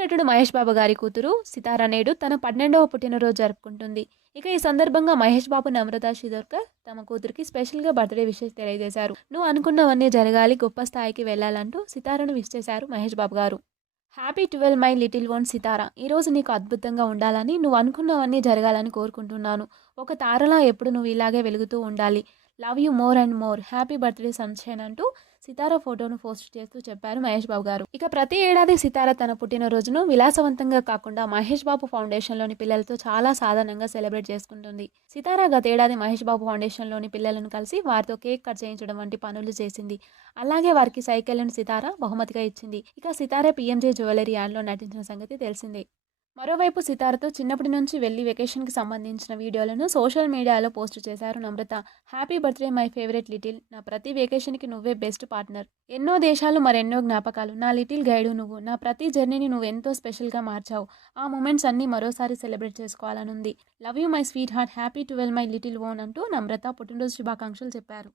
నటుడు మహేష్ బాబు గారి కూతురు. సితారా నేడు తన పన్నెండవ పుట్టినరోజు జరుపుకుంటుంది. ఇక ఈ సందర్భంగా మహేష్ బాబు నమ్రత శ్రీధర్కర్ తమ కూతురికి స్పెషల్గా బర్త్డే విషెస్ తెలియజేశారు. నువ్వు అనుకున్నవన్నీ జరగాలి గొప్ప స్థాయికి వెళ్ళాలంటూ సితారాను విష్ చేశారు Mahesh Babu garu. Happy twelve my little one Sitara ఈరోజు నీకు అద్భుతంగా ఉండాలని నువ్వు అనుకున్నవన్నీ జరగాలని కోరుకుంటున్నాను. ఒక తారలా ఎప్పుడు నువ్వు ఇలాగే వెలుగుతూ ఉండాలి. Love you more and more. Happy birthday sunshine అంటూ సితారా ఫోటోను పోస్ట్ చేస్తూ చెప్పారు మహేష్ బాబు గారు. ఇక ప్రతి ఏడాది సితారా తన పుట్టినరోజును విలాసవంతంగా కాకుండా మహేష్ బాబు ఫౌండేషన్లోని పిల్లలతో చాలా సాధారణంగా సెలబ్రేట్ చేసుకుంటుంది. సితారా గతేడాది మహేష్ బాబు ఫౌండేషన్లోని పిల్లలను కలిసి వారితో కేక్ కట్ చేయించడం వంటి పనులు చేసింది. అలాగే వారికి సైకిల్ను సితారా బహుమతిగా ఇచ్చింది. ఇక సితారా పిఎంజే జ్యువెలరీ యాడ్లో నటించిన సంగతి తెలిసిందే. మరోవైపు సితారతో చిన్నప్పటి నుంచి వెళ్ళి వెకేషన్కి సంబంధించిన వీడియోలను సోషల్ మీడియాలో పోస్ట్ చేశారు Namrata. Happy birthday my favourite little నా ప్రతి వెకేషన్కి నువ్వే బెస్ట్ పార్ట్నర్ ఎన్నో దేశాలు మరెన్నో జ్ఞాపకాలు. నా లిటిల్ గైడు నువ్వు. నా ప్రతి జర్నీని నువ్వు ఎంతో స్పెషల్గా మార్చావు. ఆ మూమెంట్స్ అన్నీ మరోసారి celebrate చేసుకోవాలనుంది. Love you my sweet heart happy twelve my little one అంటూ నమ్రత పుట్టినరోజు శుభాకాంక్షలు చెప్పారు.